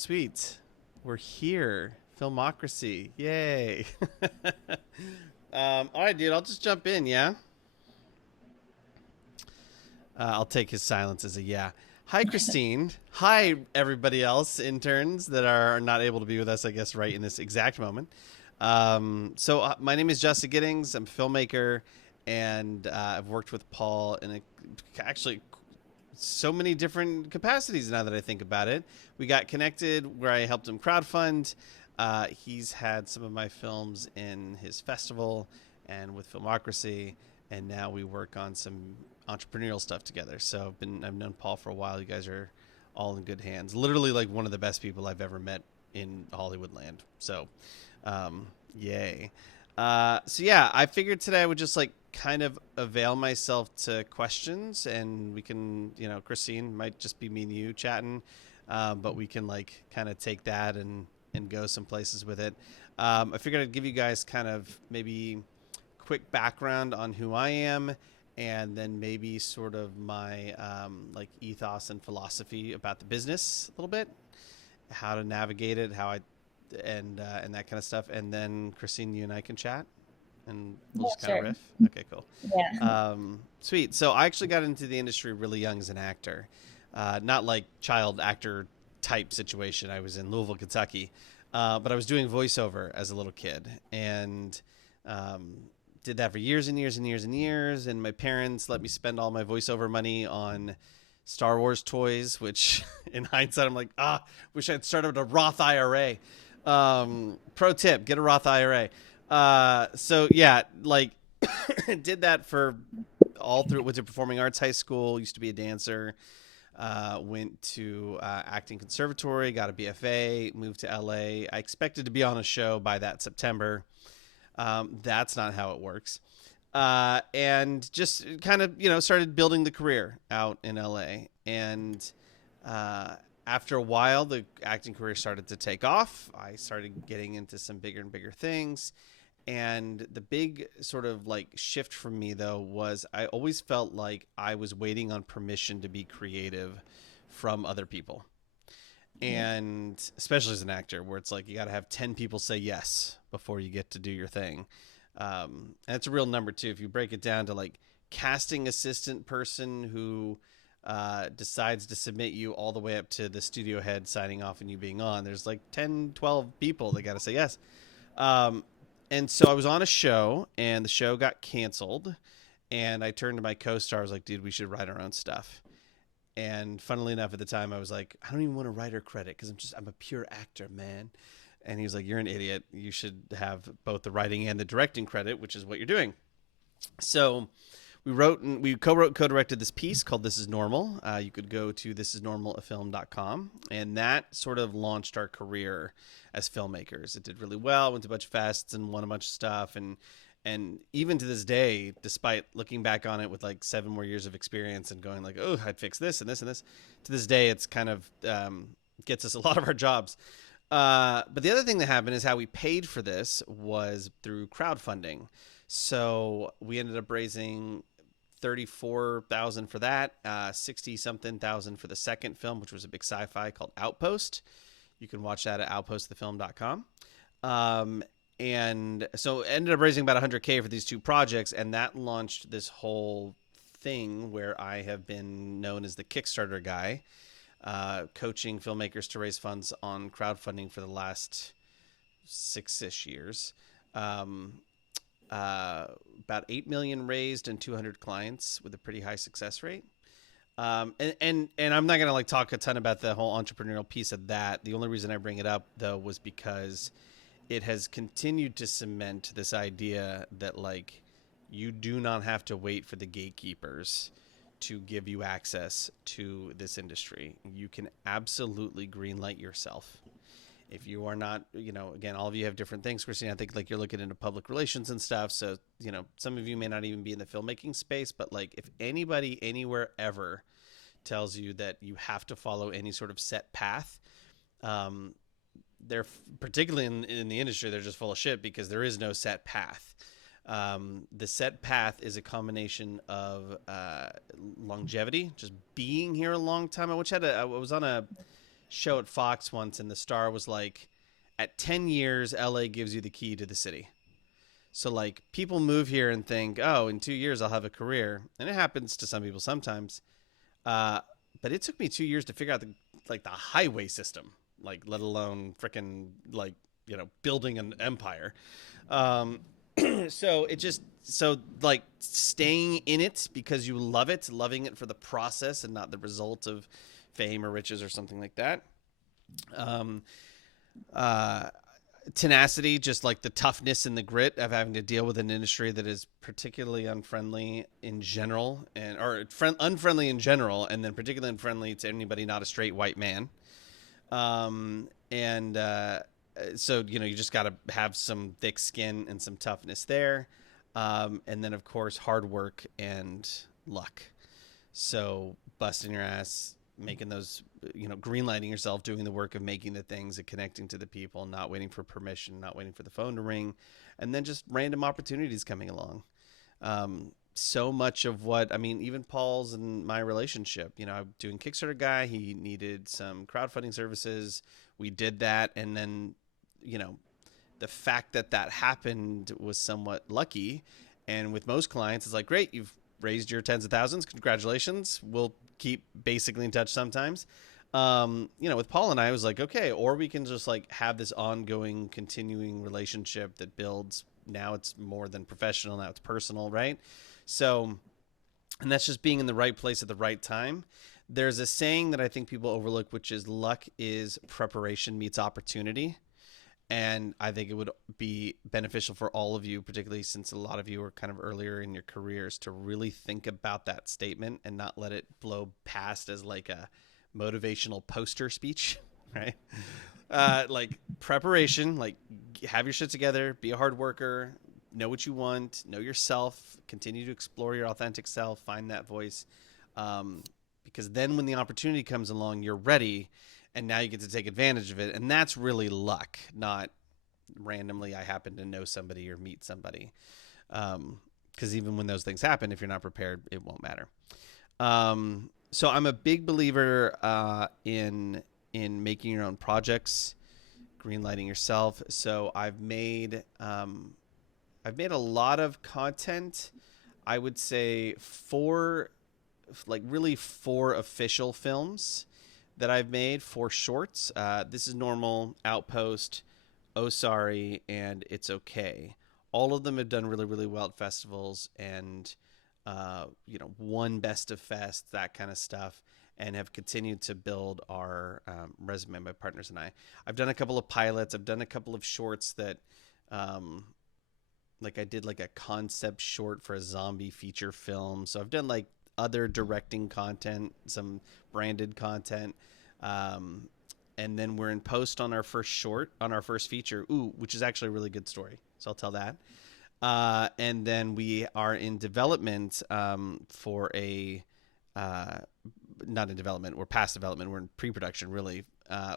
Sweet. We're here. Filmocracy. Yay. All right, dude. I'll just jump in, yeah? I'll take his silence as a yeah. Hi, Christine. Hi, everybody else, interns that are not able to be with us, I guess, right in this exact moment. My name is Justin Giddings. I'm a filmmaker, and I've worked with Paul actually so many different capacities now that I think about it. We got connected where I helped him crowdfund. He's had some of my films in his festival and with Filmocracy, and now we work on some entrepreneurial stuff together. So I've known Paul for a while. You guys are all in good hands. Literally like one of the best people I've ever met in Hollywood land. So, yay. So I figured today I would just like kind of avail myself to questions, and we can, Christine, might just be me and you chatting, but we can like kind of take that and go some places with it. I figured I'd give you guys kind of maybe quick background on who I am, and then maybe sort of my like ethos and philosophy about the business a little bit, how to navigate it, and that kind of stuff. And then Christine, you and I can chat, and we'll just kind of riff. Okay, cool. Yeah. Sweet. So I actually got into the industry really young as an actor, not like child actor type situation. I was in Louisville, Kentucky, but I was doing voiceover as a little kid, and did that for years and years and years and years. And my parents let me spend all my voiceover money on Star Wars toys, which in hindsight, I'm like, wish I'd started a Roth IRA. Pro tip, get a Roth IRA. Like did that for all through, went to performing arts high school, used to be a dancer, went to acting conservatory, got a BFA, moved to LA. I expected to be on a show by that September. That's not how it works. And just kind of, started building the career out in LA. And after a while, the acting career started to take off. I started getting into some bigger and bigger things. And the big sort of like shift for me, though, was I always felt like I was waiting on permission to be creative from other people. And especially as an actor, where it's like you got to have 10 people say yes before you get to do your thing. And it's a real number, too. If you break it down to like casting assistant person who decides to submit you all the way up to the studio head signing off and you being on, there's like 10, 12 people that got to say yes. And so I was on a show, and the show got canceled. And I turned to my co-star. I was like, dude, we should write our own stuff. And funnily enough, at the time, I was like, I don't even want a writer credit because I'm a pure actor, man. And he was like, you're an idiot. You should have both the writing and the directing credit, which is what you're doing. So we co-wrote and co-directed this piece called This Is Normal. You could go to thisisnormalafilm.com, and that sort of launched our career as filmmakers. It did really well, went to a bunch of fests and won a bunch of stuff. And even to this day, despite looking back on it with like 7 more years of experience and going like, oh, I'd fix this and this and this, to this day, it's kind of gets us a lot of our jobs. But the other thing that happened is how we paid for this was through crowdfunding. So we ended up raising 34,000 for that, 60 something thousand for the second film, which was a big sci-fi called Outpost. You can watch that at outpostthefilm.com. And so ended up raising about 100K for these 2 projects, and that launched this whole thing where I have been known as the Kickstarter guy, coaching filmmakers to raise funds on crowdfunding for the last 6-ish years. About 8 million raised and 200 clients with a pretty high success rate. And I'm not going to like talk a ton about the whole entrepreneurial piece of that. The only reason I bring it up, though, was because it has continued to cement this idea that like you do not have to wait for the gatekeepers to give you access to this industry. You can absolutely greenlight yourself. If you are not, again, all of you have different things, Christine. I think like you're looking into public relations and stuff. So, some of you may not even be in the filmmaking space, but like if anybody anywhere ever tells you that you have to follow any sort of set path, they're particularly in the industry, they're just full of shit because there is no set path. The set path is a combination of longevity, just being here a long time. I was on a show at Fox once, and the star was like, at 10 years, LA gives you the key to the city. So like people move here and think, oh, in 2 years I'll have a career, and it happens to some people sometimes. Uh, but it took me 2 years to figure out the highway system, like let alone freaking like building an empire. Um, so it just so like staying in it because you love it, loving it for the process and not the result of fame or riches or something like that. Um, uh, Tenacity, just like the toughness and the grit of having to deal with an industry that is particularly unfriendly in general, unfriendly in general, and then particularly unfriendly to anybody not a straight white man. And so you just got to have some thick skin and some toughness there, and then of course hard work and luck. So busting your ass, making those, greenlighting yourself, doing the work of making the things and connecting to the people, not waiting for permission, not waiting for the phone to ring, and then just random opportunities coming along. So much of what, I mean, even Paul's and my relationship, I'm doing Kickstarter guy. He needed some crowdfunding services. We did that. And then, the fact that that happened was somewhat lucky. And with most clients, it's like, great, you've raised your tens of thousands. Congratulations. We'll keep basically in touch sometimes. With Paul and I, was like, okay, or we can just like have this ongoing, continuing relationship that builds. Now it's more than professional. Now it's personal, right? So, and that's just being in the right place at the right time. There's a saying that I think people overlook, which is luck is preparation meets opportunity. And I think it would be beneficial for all of you, particularly since a lot of you are kind of earlier in your careers, to really think about that statement and not let it blow past as like a motivational poster speech, right? Like preparation, like have your shit together, be a hard worker, know what you want, know yourself, continue to explore your authentic self, find that voice. Because then when the opportunity comes along, you're ready, and now you get to take advantage of it. And that's really luck, not randomly I happen to know somebody or meet somebody. Because even when those things happen, if you're not prepared, it won't matter. So I'm a big believer in making your own projects, greenlighting yourself. So I've made a lot of content. I would say four official films that I've made, 4 shorts. This is Normal, Outpost, Oh Sorry, and It's Okay. All of them have done really, really well at festivals and, won Best of Fest, that kind of stuff, and have continued to build our resume, my partners and I. I've done a couple of pilots. I've done a couple of shorts that, like I did like a concept short for a zombie feature film. So I've done like other directing content, some branded content. And then we're in post on our first short, on our first feature, which is actually a really good story. So I'll tell that. And then we are in development for a, not in development, we're past development, we're in pre-production really,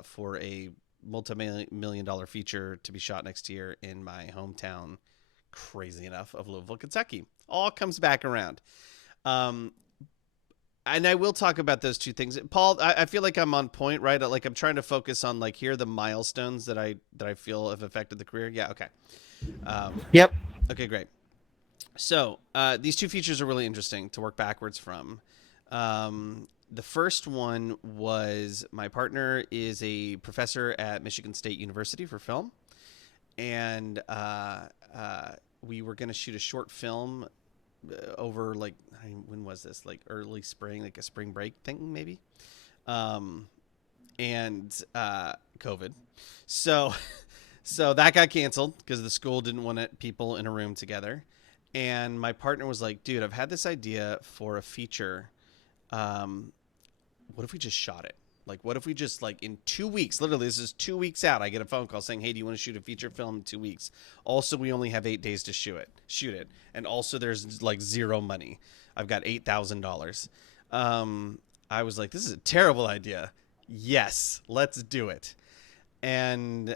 for a multi-million dollar feature to be shot next year in my hometown, crazy enough, of Louisville, Kentucky. All comes back around. And I will talk about those 2 things. Paul, I feel like I'm on point, right? Like I'm trying to focus on like, here are the milestones that I feel have affected the career. Yeah. Okay. Yep. Okay, great. So these 2 features are really interesting to work backwards from. The first one was, my partner is a professor at Michigan State University for film. And we were going to shoot a short film over like, when was this? Like early spring, like a spring break thing maybe. And COVID. So that got canceled because the school didn't want people in a room together. And my partner was like, dude, I've had this idea for a feature. What if we just shot it? Like, what if we just, like, in 2 weeks, literally, this is 2 weeks out, I get a phone call saying, hey, do you want to shoot a feature film in 2 weeks? Also, we only have 8 days to shoot it. And also, there's, like, zero money. I've got $8,000. I was like, this is a terrible idea. Yes, let's do it. And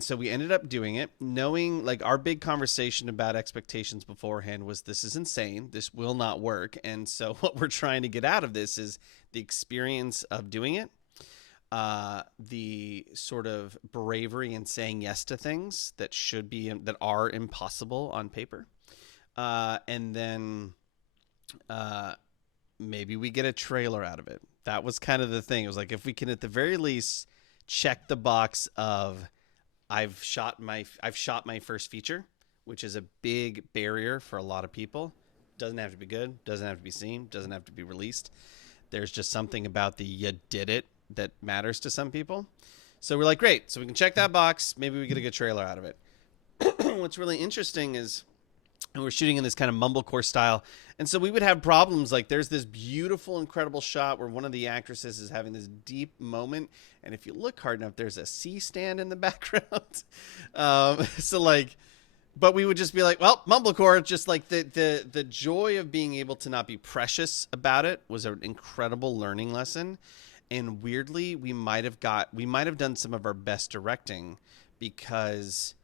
so we ended up doing it, knowing, like, our big conversation about expectations beforehand was, this is insane. This will not work. And so what we're trying to get out of this is the experience of doing it. the sort of bravery in saying yes to things that should be that are impossible on paper, and then uh, maybe we get a trailer out of it. That was kind of the thing. It was like if we can at the very least check the box of I've shot my first feature, which is a big barrier for a lot of people. Doesn't have to be good, doesn't have to be seen, doesn't have to be released. There's just something about the you did it that matters to some people. So we're like, great. So we can check that box. Maybe we get a good trailer out of it. What's really interesting is and we're shooting in this kind of mumblecore style. And so we would have problems like there's this beautiful, incredible shot where one of the actresses is having this deep moment. And if you look hard enough, there's a C stand in the background. So like, but we would just be like, well, mumblecore, just like the joy of being able to not be precious about it was an incredible learning lesson. And weirdly, we might have done some of our best directing because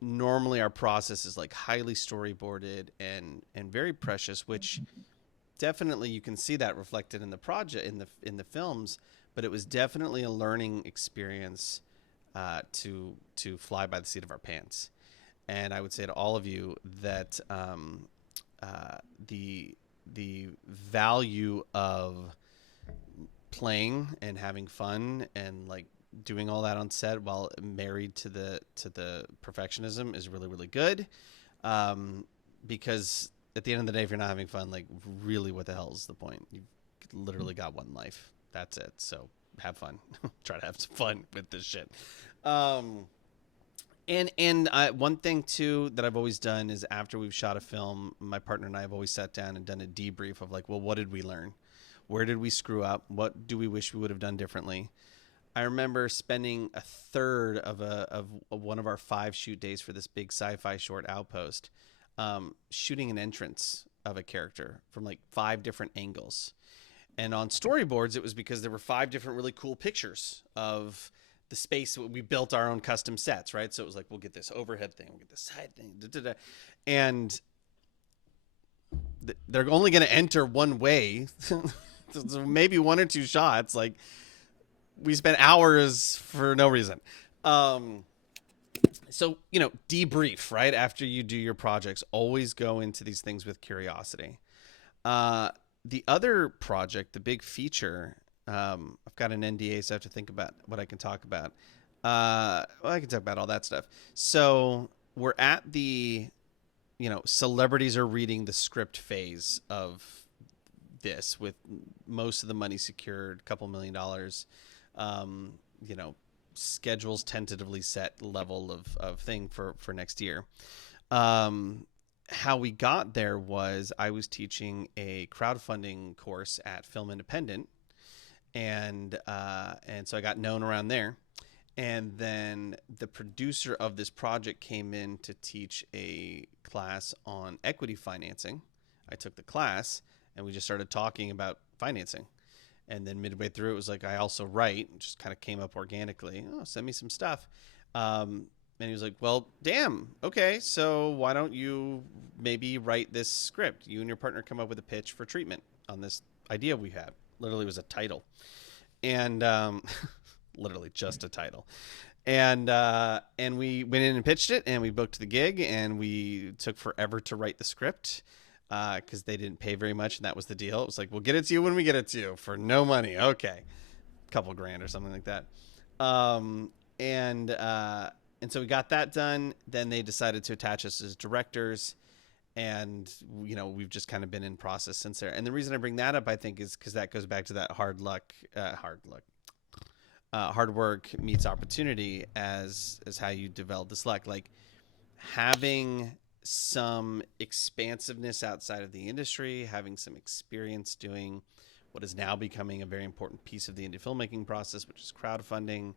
normally our process is like highly storyboarded and very precious, which definitely you can see that reflected in the project in the films, but it was definitely a learning experience to fly by the seat of our pants. And I would say to all of you that the value of playing and having fun and like doing all that on set while married to the perfectionism is really, really good. Because at the end of the day, if you're not having fun, like really what the hell is the point? You literally got one life. That's it. So have fun. Try to have some fun with this shit. And one thing too that I've always done is after we've shot a film, my partner and I have always sat down and done a debrief of like, well, what did we learn? Where did we screw up? What do we wish we would have done differently? I remember spending a third of one of our 5 shoot days for this big sci-fi short Outpost, shooting an entrance of a character from like 5 different angles. And on storyboards, it was because there were 5 different really cool pictures of the space. We built our own custom sets, right? So it was like, we'll get this overhead thing, we'll get this side thing, and they're only going to enter one way. So maybe 1 or 2 shots. Like we spent hours for no reason. So, debrief, right? After you do your projects, always go into these things with curiosity. The other project, the big feature, I've got an NDA, so I have to think about what I can talk about. Well, I can talk about all that stuff. So we're at the, celebrities are reading the script phase of this with most of the money secured, a couple $1 million, schedules tentatively set level of thing for next year. How we got there was I was teaching a crowdfunding course at Film Independent, and so I got known around there. And then the producer of this project came in to teach a class on equity financing. I took the class, and we just started talking about financing. And then midway through, it was like, I also write. It just kind of came up organically. Oh, send me some stuff. And he was like, well, damn. Okay, so why don't you maybe write this script? You and your partner come up with a pitch for treatment on this idea we had. Literally was a title. And literally just a title. And we went in and pitched it, and we booked the gig, and we took forever to write the script. Because they didn't pay very much, and that was the deal. It was like, we'll get it to you when we get it to you for no money. Okay, a couple $1,000 or something like that. And so we got that done. Then they decided to attach us as directors, and we've just kind of been in process since there. And the reason I bring that up, I think, is because that goes back to that hard work meets opportunity as how you develop this luck. Like having some expansiveness outside of the industry, having some experience doing what is now becoming a very important piece of the indie filmmaking process, which is crowdfunding,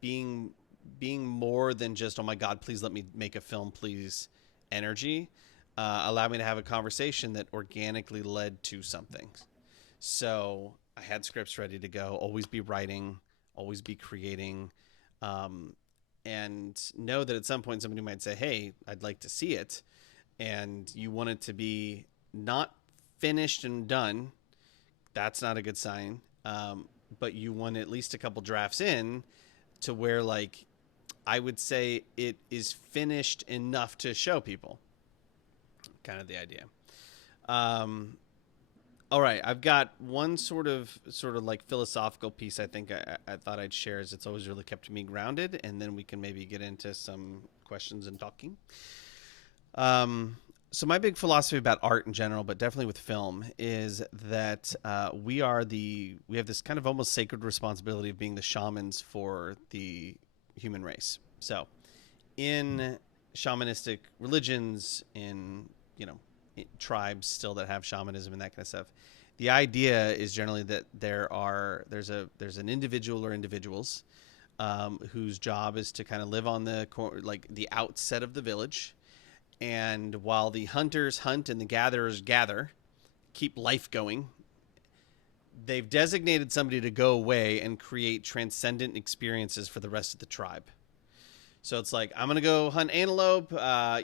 being more than just, oh my God, please let me make a film, please, energy, allowed me to have a conversation that organically led to something. So I had scripts ready to go, always be writing, always be creating, and know that at some point somebody might say, hey, I'd like to see it. And you want it to be not finished and done. That's not a good sign. but you want at least a couple drafts in to where like I would say it is finished enough to show people. Kind of the idea. Um, all right, I've got one sort of like philosophical piece. I think I thought I'd share, as it's always really kept me grounded, and then we can maybe get into some questions and talking. Um, so my big philosophy about art in general, but definitely with film, is that we have this kind of almost sacred responsibility of being the shamans for the human race. So in shamanistic religions, in tribes still that have shamanism and that kind of stuff, the idea is generally that there's an individual or individuals whose job is to kind of live on the outset of the village, and while the hunters hunt and the gatherers gather, keep life going, they've designated somebody to go away and create transcendent experiences for the rest of the tribe. So it's like, I'm going to go hunt antelope.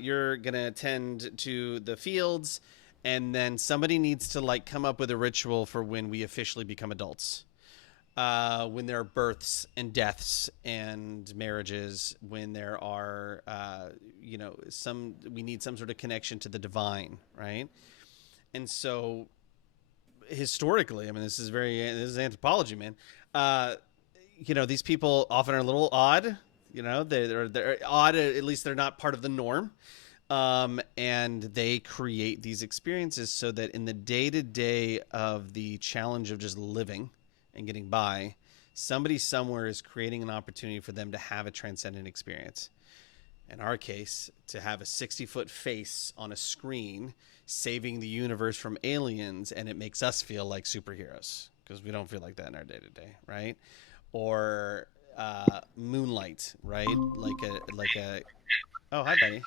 You're going to attend to the fields. And then somebody needs to like come up with a ritual for when we officially become adults. When there are births and deaths and marriages, when there are, we need some sort of connection to the divine, right? And so historically, I mean, this is anthropology, man. These people often are a little odd. They're odd. At least they're not part of the norm. And they create these experiences so that in the day to day of the challenge of just living and getting by, somebody somewhere is creating an opportunity for them to have a transcendent experience. In our case, to have a 60-foot face on a screen saving the universe from aliens, and it makes us feel like superheroes because we don't feel like that in our day to day, right? Or Moonlight, right? Like a oh, hi buddy.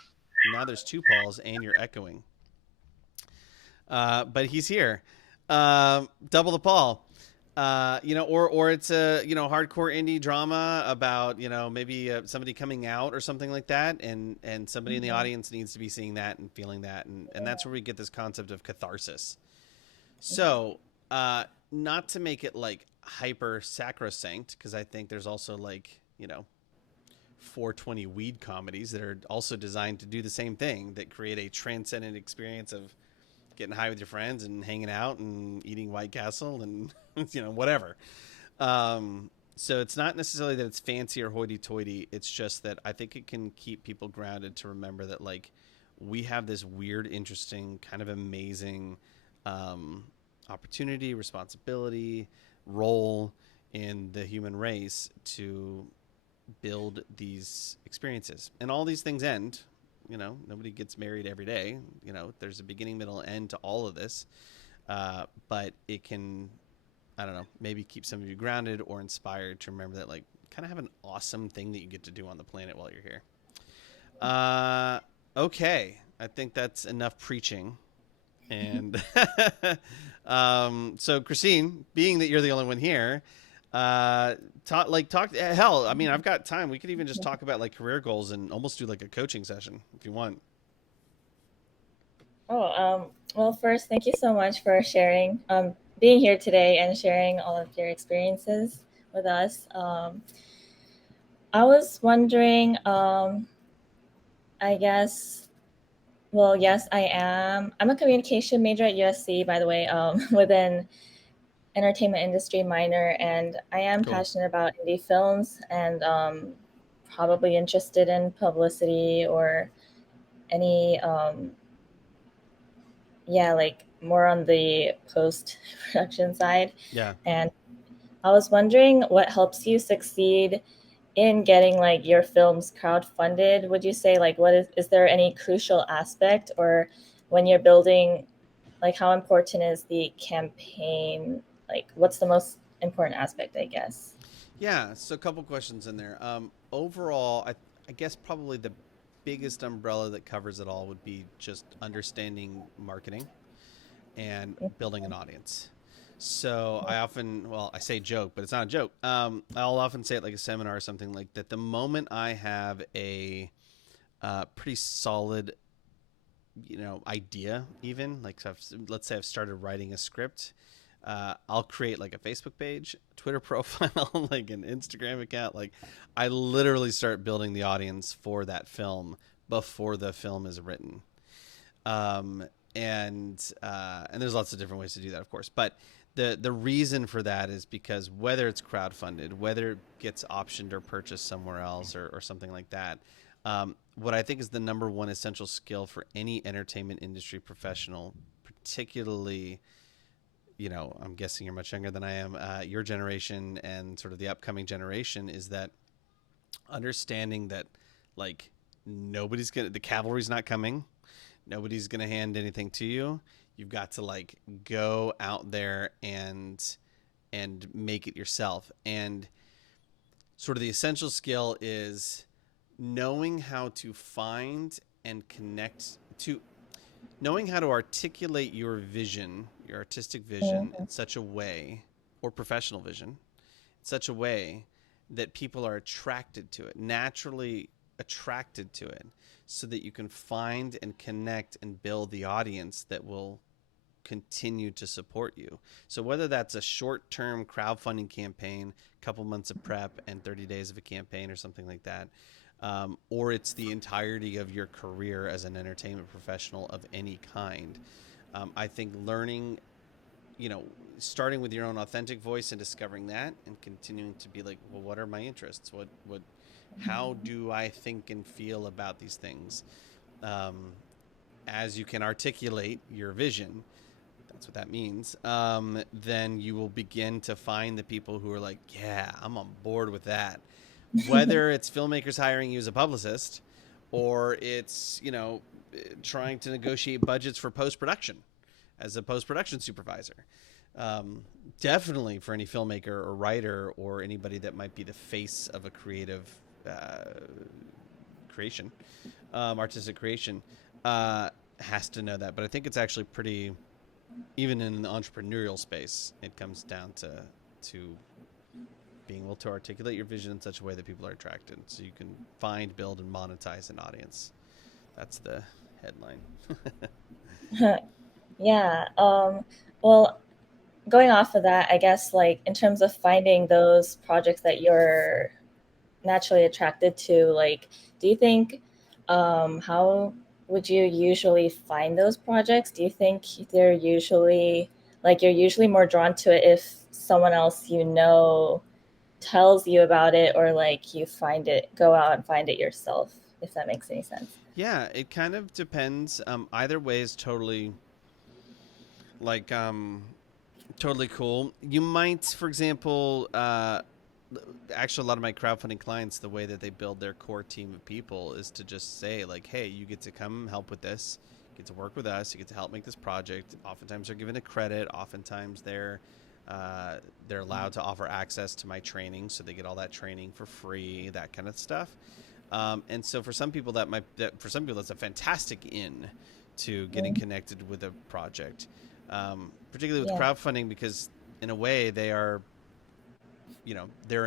Now there's two Pauls and you're echoing. But he's here. Double the Paul. Or it's a hardcore indie drama about maybe somebody coming out or something like that, and somebody in the audience needs to be seeing that and feeling that, and that's where we get this concept of catharsis. So, not to make it like hyper sacrosanct, because I think there's also like 420 weed comedies that are also designed to do the same thing, that create a transcendent experience of getting high with your friends and hanging out and eating White Castle and whatever. So it's not necessarily that it's fancy or hoity-toity. It's just that I think it can keep people grounded to remember that like we have this weird, interesting, kind of amazing opportunity, responsibility, role in the human race to build these experiences. And all these things end. Nobody gets married every day. There's a beginning, middle, end to all of this. But it can, I don't know, maybe keep some of you grounded or inspired to remember that, like, kind of have an awesome thing that you get to do on the planet while you're here. Okay. I think that's enough preaching. And so, Christine, being that you're the only one here, hell, I mean, I've got time. We could even just talk about like career goals and almost do like a coaching session if you want. Well, first, thank you so much for sharing, being here today and sharing all of your experiences with us. I was wondering, I guess, well, yes, I am. I'm a communication major at USC, by the way, with an entertainment industry minor, and I am Cool. passionate about indie films and probably interested in publicity or any like more on the post production side. Yeah. And I was wondering what helps you succeed in getting like your films crowdfunded. Would you say like is there any crucial aspect, or when you're building, like how important is the campaign? Like what's the most important aspect, I guess? Yeah. So a couple questions in there. Overall, I guess probably the biggest umbrella that covers it all would be just understanding marketing and building an audience. So I say joke, but it's not a joke. I'll often say it like a seminar or something like that. The moment I have a pretty solid, idea, even like so let's say I've started writing a script, I'll create like a Facebook page, Twitter profile, like an Instagram account. Like I literally start building the audience for that film before the film is written. Um, and there's lots of different ways to do that, of course. But the reason for that is because whether it's crowdfunded, whether it gets optioned or purchased somewhere else, or something like that, what I think is the number one essential skill for any entertainment industry professional, particularly, I'm guessing you're much younger than I am, your generation and sort of the upcoming generation, is that understanding that, like, the cavalry's not coming. Nobody's going to hand anything to you. You've got to, like, go out there and make it yourself. And sort of the essential skill is knowing how to find and connect to knowing how to articulate your vision, your artistic vision, Mm-hmm. in such a way, or professional vision, in such a way that people are attracted to it, naturally attracted to it, so that you can find and connect and build the audience that will continue to support you. So whether that's a short-term crowdfunding campaign, a couple months of prep and 30 days of a campaign or something like that, or it's the entirety of your career as an entertainment professional of any kind. I think learning, you know, starting with your own authentic voice and discovering that, and continuing to be like, well, what are my interests? How do I think and feel about these things? Um, as you can articulate your vision, that's what that means. Then you will begin to find the people who are like, yeah, I'm on board with that. Whether it's filmmakers hiring you as a publicist, or it's, trying to negotiate budgets for post-production as a post-production supervisor. Um, Definitely for any filmmaker or writer or anybody that might be the face of a creative creation, artistic creation, has to know that. But I think it's actually pretty, even in the entrepreneurial space, it comes down to being able to articulate your vision in such a way that people are attracted, so you can find, build, and monetize an audience. That's the headline. Yeah. Well, going off of that, I guess, like, in terms of finding those projects that you're naturally attracted to, like, do you think, how would you usually find those projects? Do you think they're usually, like, you're usually more drawn to it if someone else tells you about it, or like you go out and find it yourself, if that makes any sense? Yeah, it kind of depends. Either way is totally, like, totally cool. You might, for example, actually, a lot of my crowdfunding clients, the way that they build their core team of people is to just say, like, hey, you get to come help with this, you get to work with us, you get to help make this project. Oftentimes they're given a credit. Oftentimes they're allowed to offer access to my training, so they get all that training for free, that kind of stuff. And so for some people for some people that's a fantastic in to getting Mm, connected with a project, particularly with yeah. crowdfunding, because in a way they're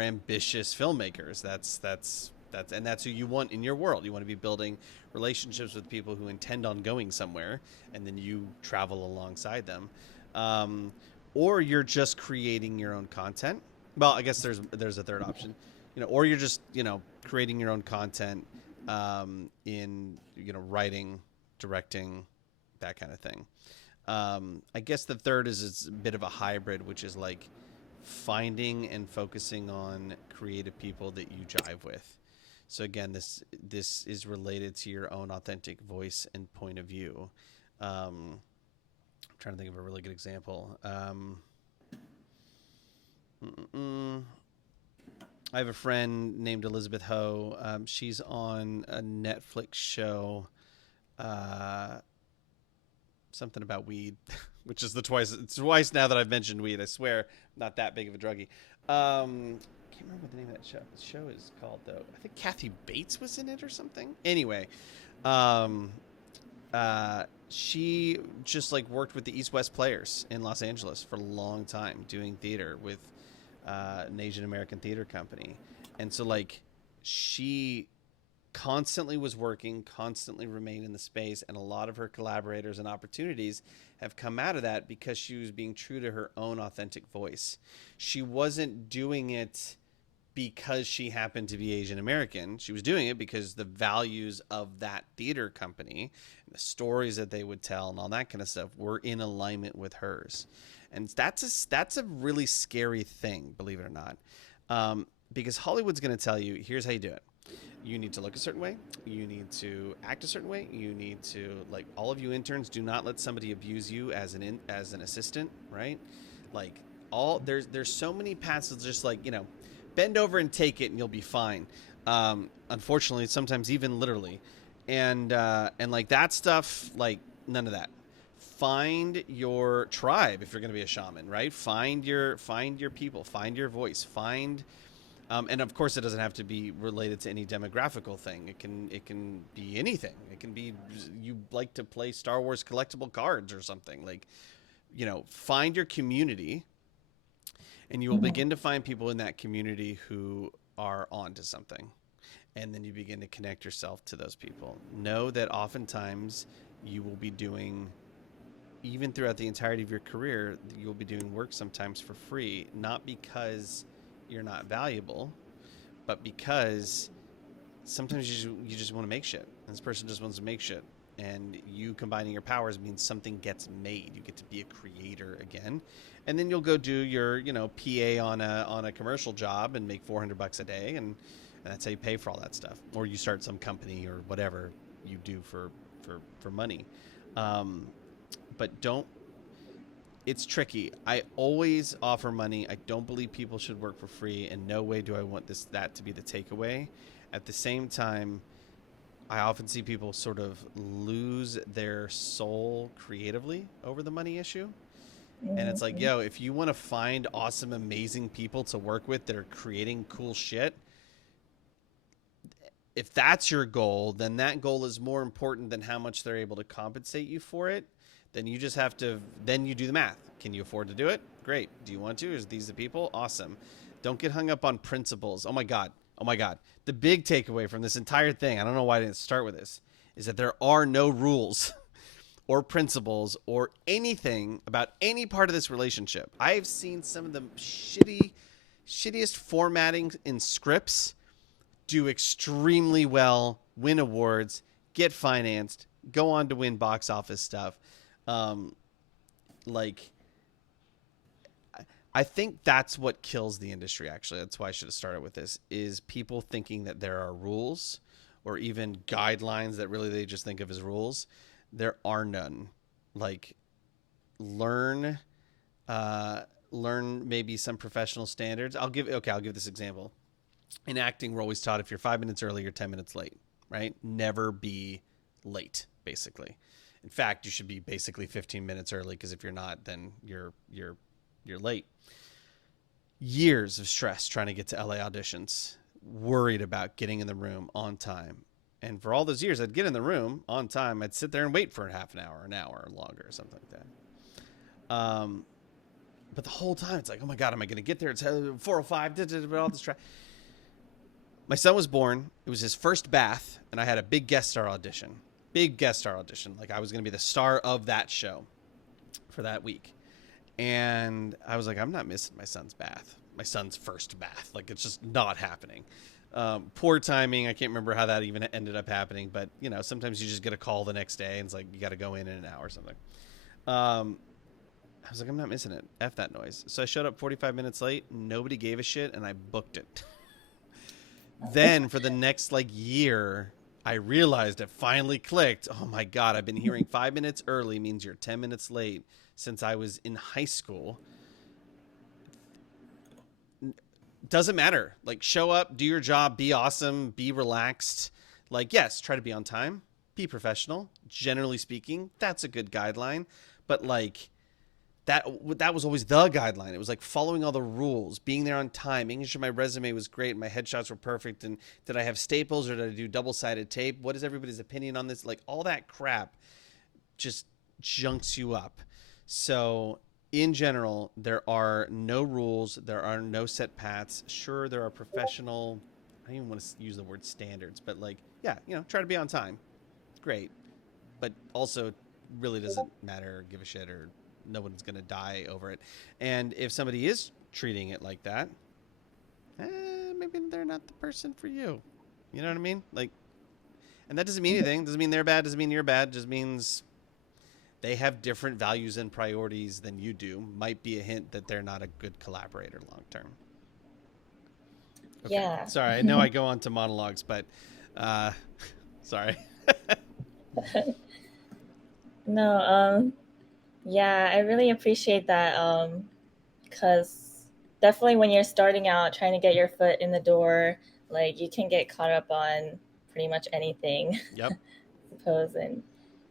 ambitious filmmakers. That's who you want in your world. You want to be building relationships with people who intend on going somewhere, and then you travel alongside them. Um, or you're just creating your own content. Well, I guess there's a third option, or you're just creating your own content, in writing, directing, that kind of thing. I guess the third is it's a bit of a hybrid, which is like finding and focusing on creative people that you jive with. So again, this is related to your own authentic voice and point of view. I'm trying to think of a really good example. I have a friend named Elizabeth Ho. She's on a Netflix show, uh, something about weed, which is it's twice now that I've mentioned weed. I swear, not that big of a druggie. Can't remember what the name of that show. The show is called, though. I think Kathy Bates was in it or something. Anyway, um, she just like worked with the East West Players in Los Angeles for a long time, doing theater with an Asian American theater company, and so like she constantly was working, constantly remained in the space, and a lot of her collaborators and opportunities have come out of that because she was being true to her own authentic voice. She wasn't doing it because she happened to be Asian American. She was doing it because the values of that theater company and the stories that they would tell and all that kind of stuff were in alignment with hers. And that's a really scary thing, believe it or not, because Hollywood's going to tell you, here's how you do it. You need to look a certain way. You need to act a certain way. You need to, like, all of you interns, do not let somebody abuse you as an assistant, right? Like, all there's so many passes, just like, bend over and take it and you'll be fine. Unfortunately, sometimes even literally, and like that stuff, like none of that. Find your tribe if you're going to be a shaman, right? Find your people, find your voice, find and of course, it doesn't have to be related to any demographical thing. It can be anything. It can be you like to play Star Wars collectible cards or something. Like, find your community, and you will begin to find people in that community who are onto something, and then you begin to connect yourself to those people. Know that oftentimes you will be doing, even throughout the entirety of your career, you'll be doing work sometimes for free, not because you're not valuable, but because sometimes you just want to make shit, and this person just wants to make shit, and you combining your powers means something gets made. You get to be a creator again, and then you'll go do your PA on a commercial job and make $400 a day, and that's how you pay for all that stuff, or you start some company or whatever you do for money. But don't It's tricky. I always offer money. I don't believe people should work for free. In no way do I want that to be the takeaway. At the same time, I often see people sort of lose their soul creatively over the money issue. And it's like, yo, if you want to find awesome, amazing people to work with that are creating cool shit, if that's your goal, then that goal is more important than how much they're able to compensate you for it. Then you just have to, then you do the math. Can you afford to do it? Great. Do you want to? Is these the people? Awesome. Don't get hung up on principles. Oh my God. The big takeaway from this entire thing, I don't know why I didn't start with this, is that there are no rules or principles or anything about any part of this relationship. I've seen some of the shittiest formatting in scripts do extremely well, win awards, get financed, go on to win box office stuff. I think that's what kills the industry, actually. That's why I should have started with this, is people thinking that there are rules or even guidelines that really they just think of as rules. There are none. Like, learn maybe some professional standards. I'll give this example. In acting, we're always taught if you're 5 minutes early, you're 10 minutes late, right? Never be late, basically. In fact, you should be basically 15 minutes early, because if you're not, then you're late. Years of stress trying to get to LA auditions, worried about getting in the room on time. And for all those years, I'd get in the room on time. I'd sit there and wait for half an hour longer, or something like that. But the whole time, it's like, oh my God, am I going to get there? It's 4:05, all this traffic. My son was born. It was his first bath, and I had a big guest star audition. Like, I was going to be the star of that show for that week. And I was like, I'm not missing my son's bath, my son's first bath. Like, it's just not happening. Poor timing. I can't remember how that even ended up happening, but sometimes you just get a call the next day and it's like, you got to go in an hour or something. I was like, I'm not missing it. F that noise. So I showed up 45 minutes late. Nobody gave a shit, and I booked it. Then for the next year, I realized it finally clicked. Oh my God, I've been hearing 5 minutes early means you're 10 minutes late since I was in high school. Doesn't matter. Like, show up, do your job, be awesome, be relaxed. Like, yes, try to be on time, be professional. Generally speaking, that's a good guideline. But that was always the guideline. It was like following all the rules, being there on time, making sure my resume was great, my headshots were perfect, and did I have staples or did I do double-sided tape? What is everybody's opinion on this? Like, all that crap just junks you up. So in general, there are no rules. There are no set paths. Sure, there are professional I don't even want to use the word standards, but like, yeah, try to be on time. Great. But also really doesn't matter or give a shit, or no one's going to die over it. And if somebody is treating it like that, maybe they're not the person for you. You know what I mean? Like, and that doesn't mean anything. Doesn't mean they're bad. Doesn't mean you're bad. Just means they have different values and priorities than you do. Might be a hint that they're not a good collaborator long term. Okay. Yeah. Sorry. I know I go on to monologues, but sorry. No, yeah, I really appreciate that. Because definitely when you're starting out, trying to get your foot in the door, like you can get caught up on pretty much anything, Yep. I suppose. And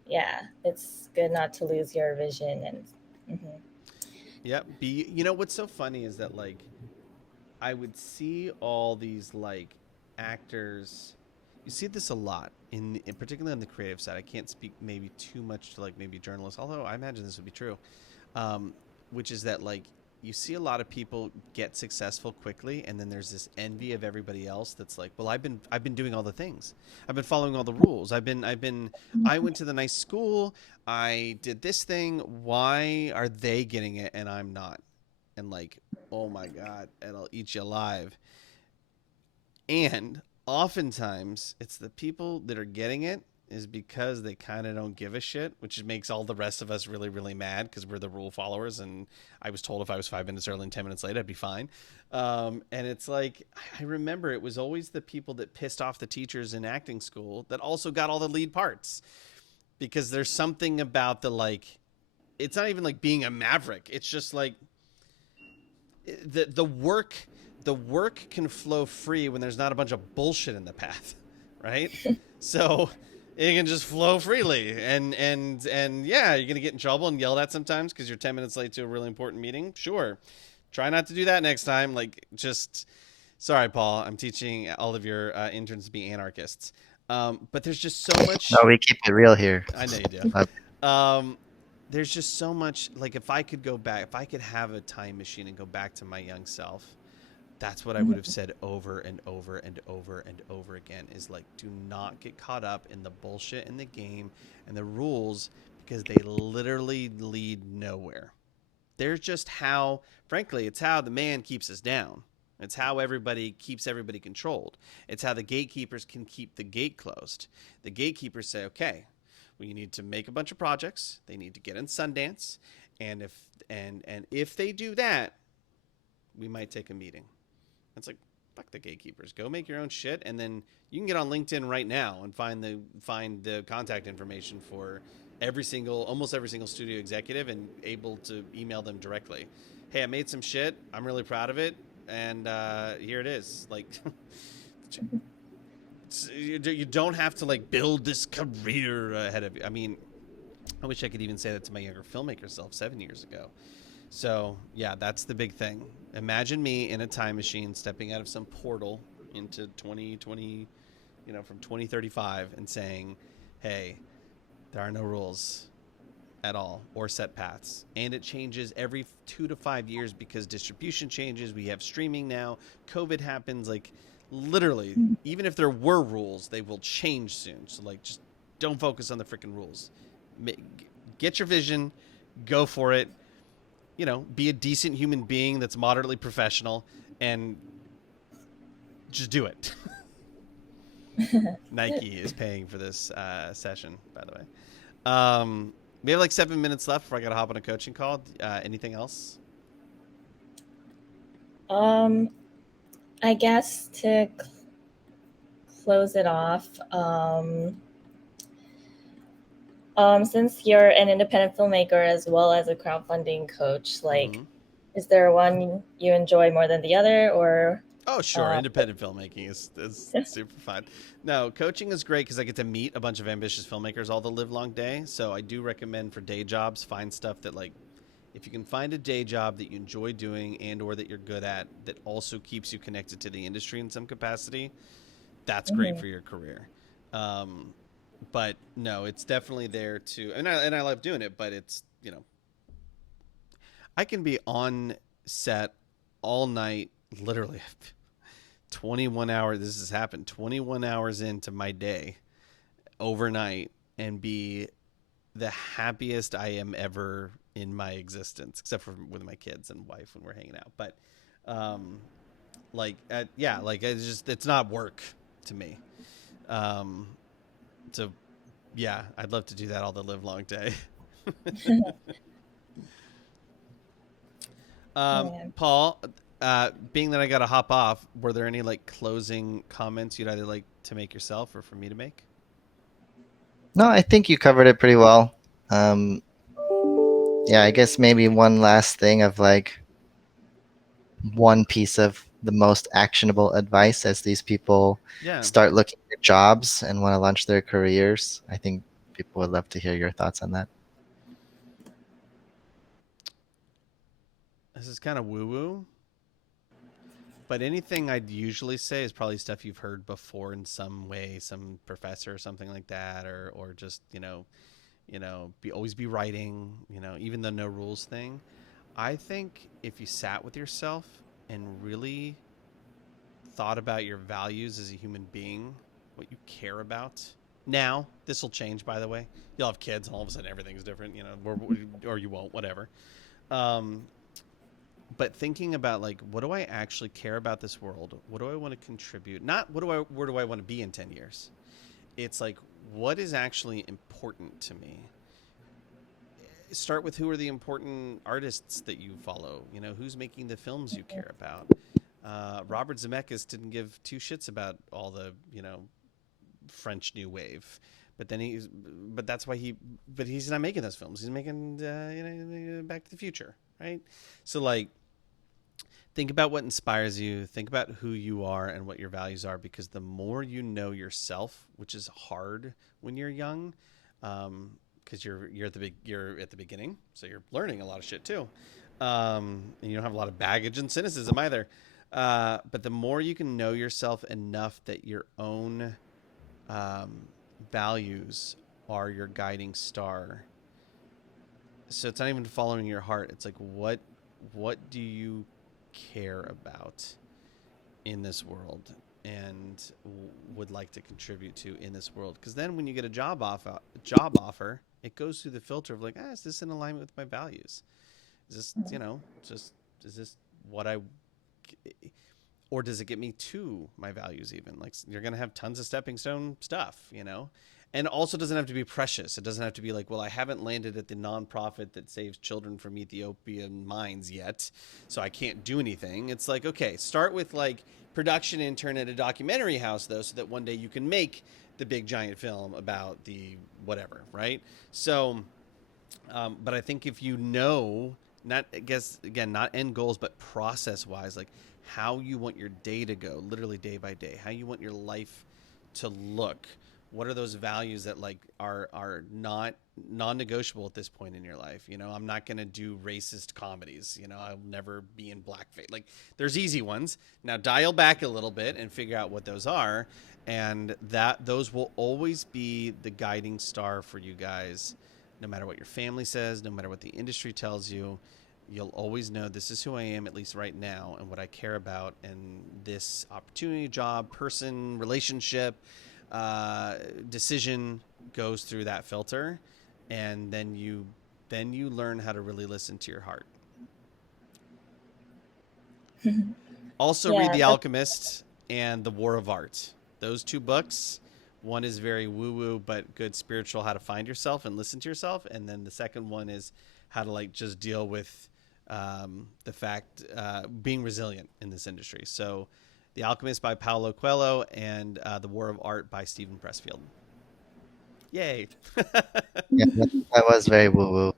yeah, it's good not to lose your vision. And Yep. What's so funny is that like I would see all these like actors. You see this a lot particularly on the creative side. I can't speak maybe too much to like maybe journalists, although I imagine this would be true. Which is that like you see a lot of people get successful quickly, and then there's this envy of everybody else that's like, well, I've been doing all the things. I've been following all the rules. I went to the nice school. I did this thing. Why are they getting it and I'm not? And like, oh my god, and I'll eat you alive. And oftentimes it's the people that are getting it is because they kind of don't give a shit, which makes all the rest of us really, really mad because we're the rule followers. And I was told if I was 5 minutes early and 10 minutes late, I'd be fine. And it's like, I remember it was always the people that pissed off the teachers in acting school that also got all the lead parts, because there's something about the like, it's not even like being a maverick. It's just like the work can flow free when there's not a bunch of bullshit in the path, right? So it can just flow freely, and yeah, you're gonna get in trouble and yelled at sometimes because you're 10 minutes late to a really important meeting. Sure, try not to do that next time. Like, just sorry, Paul, I'm teaching all of your interns to be anarchists. But there's just so much. No, we keep it real here. I know you do. There's just so much. Like, if I could go back, if I could have a time machine and go back to my young self, that's what I would have said over and over and over and over again, is like, do not get caught up in the bullshit in the game and the rules, because they literally lead nowhere. They're just how, frankly, it's how the man keeps us down. It's how everybody keeps everybody controlled. It's how the gatekeepers can keep the gate closed. The gatekeepers say, okay, we need to make a bunch of projects. They need to get in Sundance. And if they do that, we might take a meeting. It's like, fuck the gatekeepers. Go make your own shit, and then you can get on LinkedIn right now and find the contact information for almost every single studio executive, and able to email them directly. Hey, I made some shit. I'm really proud of it, and here it is. Like, you don't have to like build this career ahead of you. I mean, I wish I could even say that to my younger filmmaker self 7 years ago. So, yeah, that's the big thing. Imagine me in a time machine stepping out of some portal into 2020, from 2035, and saying, hey, there are no rules at all or set paths. And it changes every 2 to 5 years because distribution changes. We have streaming now. COVID happens. Like, literally, even if there were rules, they will change soon. So, like, just don't focus on the freaking rules. Get your vision. Go for it. Be a decent human being that's moderately professional, and just do it. Nike is paying for this session, by the way. We have like 7 minutes left before I got to hop on a coaching call. Anything else? I guess to close it off, since you're an independent filmmaker as well as a crowdfunding coach, like, is there one you enjoy more than the other, or? Oh, sure. Independent filmmaking is super fun. No, coaching is great because I get to meet a bunch of ambitious filmmakers all the live long day. So I do recommend for day jobs, find stuff that, like, if you can find a day job that you enjoy doing and or that you're good at that also keeps you connected to the industry in some capacity, that's great for your career. But no, it's definitely there to, and I love doing it, but it's, I can be on set all night, literally 21 hours. This has happened 21 hours into my day overnight and be the happiest I am ever in my existence, except for with my kids and wife when we're hanging out. But, um, yeah, like it's not work to me. Um, so yeah, I'd love to do that all the live long day. Yeah. Paul, being that I got to hop off, were there any like closing comments you'd either like to make yourself or for me to make? No, I think you covered it pretty well. Um, yeah, I guess maybe one last thing of like one piece of the most actionable advice as these people Yeah. start looking at jobs and want to launch their careers. I think people would love to hear your thoughts on that. This is kind of woo woo, but anything I'd usually say is probably stuff you've heard before in some way, some professor or something like that, or just be always be writing, even the no rules thing. I think if you sat with yourself and really thought about your values as a human being, what you care about. Now, this will change, by the way. You'll have kids, and all of a sudden everything's different, or you won't, whatever. Um, but thinking about like, what do I actually care about this world? What do I want to contribute? Not where do I want to be in 10 years? It's like, what is actually important to me? Start with who are the important artists that you follow. Who's making the films you care about. Robert Zemeckis didn't give two shits about all the French New Wave, but that's why he's not making those films. He's making Back to the Future, right? So like, think about what inspires you. Think about who you are and what your values are, because the more you know yourself, which is hard when you're young, because you're at the beginning, so you're learning a lot of shit too, and you don't have a lot of baggage and cynicism either. But the more you can know yourself enough that your own values are your guiding star. So it's not even following your heart. It's like, what do you care about in this world and would like to contribute to in this world? Because then when you get a job offer, it goes through the filter of like, is this in alignment with my values? Is this, just is this what I, or does it get me to my values? Even like, you're going to have tons of stepping stone stuff. And also doesn't have to be precious. It doesn't have to be like, well, I haven't landed at the nonprofit that saves children from Ethiopian mines yet, so I can't do anything. It's like, okay, start with like production intern at a documentary house though, so that one day you can make the big giant film about the whatever, right? So, but I think if not, I guess again, not end goals, but process wise, like how you want your day to go, literally day by day, how you want your life to look. What are those values that like are not non-negotiable at this point in your life? I'm not going to do racist comedies. I'll never be in blackface. Like, there's easy ones. Now dial back a little bit and figure out what those are, and those will always be the guiding star for you guys. No matter what your family says, no matter what the industry tells you, you'll always know this is who I am, at least right now, and what I care about, and this opportunity, job, person, relationship, decision goes through that filter, and then you learn how to really listen to your heart. Also, read Yeah, The that's Alchemist and The War of Art. Those two books. One is very woo-woo, but good spiritual, how to find yourself and listen to yourself. And then the second one is how to like just deal with the fact being resilient in this industry. So, The Alchemist by Paulo Coelho and The War of Art by Stephen Pressfield. Yay! Yeah, that was very woo woo.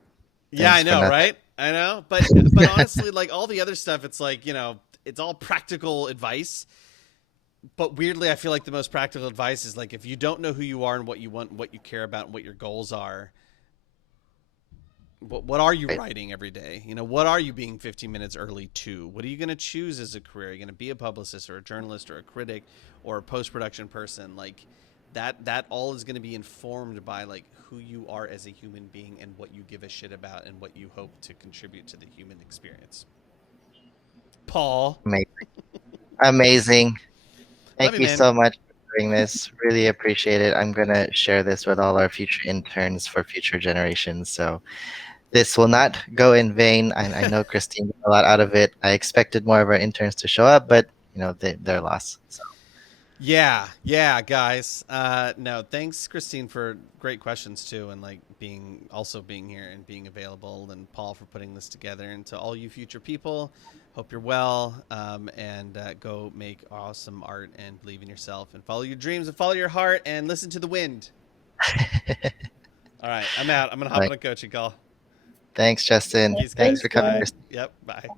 Yeah, I Thanks for know, nothing. right? I know, but honestly, like all the other stuff, it's like it's all practical advice. But weirdly, I feel like the most practical advice is like, if you don't know who you are and what you want, what you care about, and what your goals are, what are you Right. writing every day? What are you being 15 minutes early to? What are you going to choose as a career? Are you going to be a publicist or a journalist or a critic or a post-production person? Like that all is going to be informed by like who you are as a human being and what you give a shit about and what you hope to contribute to the human experience. Paul. Amazing. Amazing. Thank you, you man. so much for doing this. Really appreciate it. I'm going to share this with all our future interns for future generations. So this will not go in vain. I know Christine got a lot out of it. I expected more of our interns to show up, but they're lost. So Yeah, guys. No, thanks, Christine, for great questions too, and like being here and being available, and Paul for putting this together. And to all you future people, hope you're well, and go make awesome art and believe in yourself and follow your dreams and follow your heart and listen to the wind. All right, I'm out. I'm gonna hop like, on a coaching call. thanks, Justin. Peace, Thanks guys. for coming, Bye. Christine. Yep. Bye.